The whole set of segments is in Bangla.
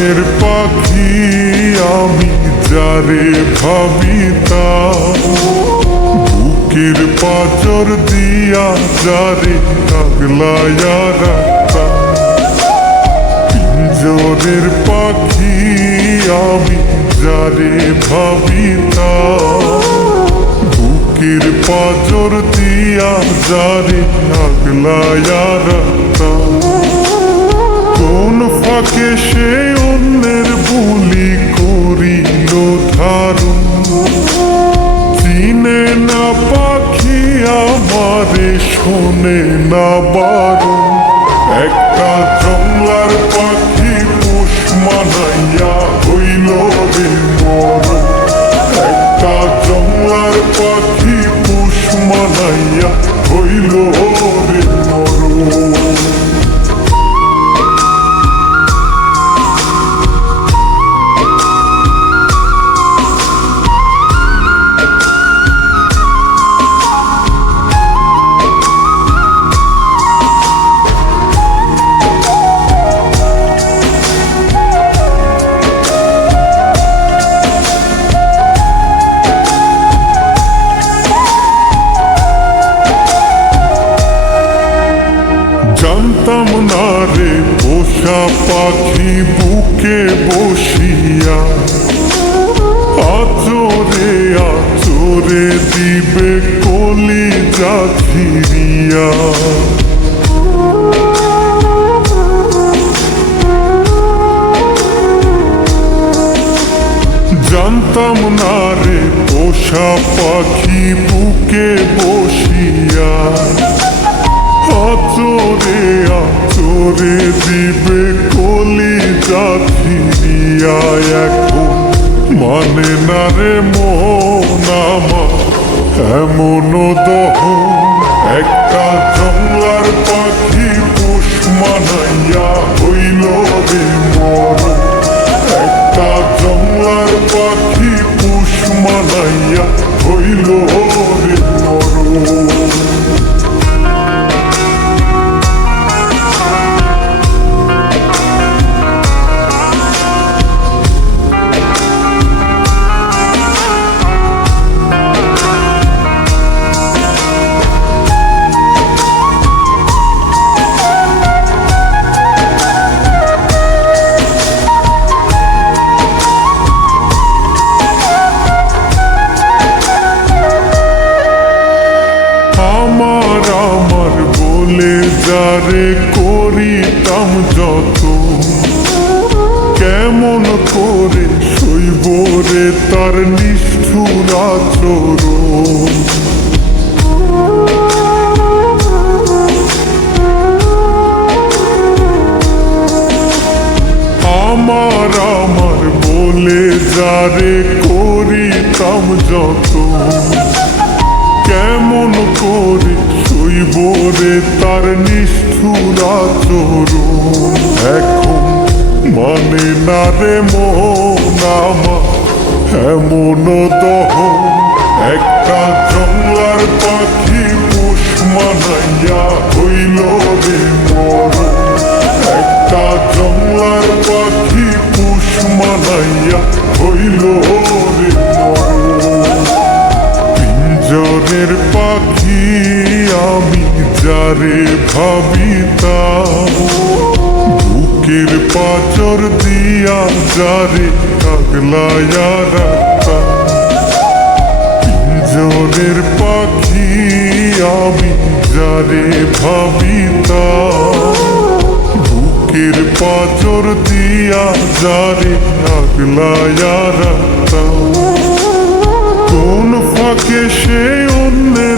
পিঞ্জরের পাখি আমি যারে ভাবিতা? বুকের পাচর দিয়া যারে আগলায়া রাখতা? পিঞ্জরের পাখি আমি যারে ভাবিতা? বুকের পাচর দিয়া যারে আগলায়া রাখতা? কোন সে অন্যের বলি করিল ধারণ। চিনে না পাখি আমারে, শোনে না বারণ। একটা জংলার রে পোষা পাখি বুকে বসিয়া। আচরে আচরে দিবে কলি যাচিরিয়া জানতাম না রে, পোষা পাখি বুকে বসিয়া। আচরে চোরে দিবে কলিজা ফিরিয়া এখন মানে না রে মন আমার এমন দহন যারে করিতাম যত। কেমন করে শৈব রে তার নিষ্ঠুর আচরণ। আমার আমার বলে যারে করিতাম যত। কেমন করে শৈব রে তার নিষ্ঠুর আচরণ এখন মানে না রে মন এমন দহন একটা জংলার পাখি পোষ মানাইয়া হইল রে মরণ একটা জংলার পাখি পোষ মানাইয়া হইল যারে ভাবিতা, বুকের পাচর দিয়া যারে আগলায়া রাখতা। পিঞ্জরের পাখি আমি যারে ভাবিতা, বুকের পাচর দিয়া যারে আগলায়া রাখতা। কোন ফাঁকে সে অন্য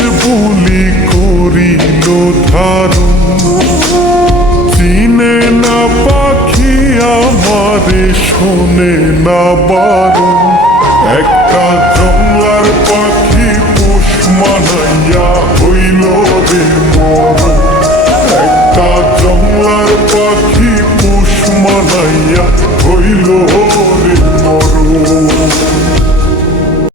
না বারণ একটা জঙ্গলার পাখি পুষ মানাইয়া হইল রে মর